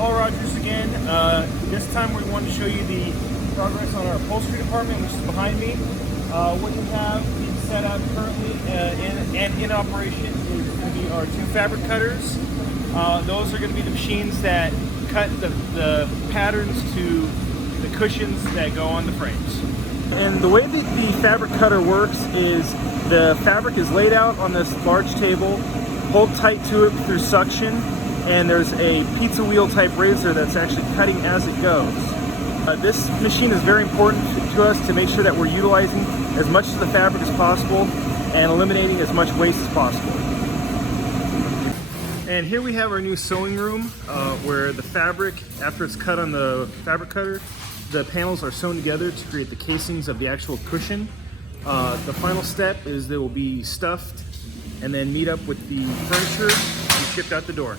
Paul Rogers again. This time we want to show you the progress on our upholstery department, which is behind me. What we have being set up currently in operation is going to be our two fabric cutters. Those are going to be the machines that cut the patterns to the cushions that go on the frames. And the way that the fabric cutter works is the fabric is laid out on this large table, pulled tight to it through suction, and there's a pizza wheel type razor that's actually cutting as it goes. This machine is very important to us to make sure that we're utilizing as much of the fabric as possible and eliminating as much waste as possible. And here we have our new sewing room where the fabric, after it's cut on the fabric cutter, the panels are sewn together to create the casings of the actual cushion. The final step is they will be stuffed and then meet up with the furniture and shipped out the door.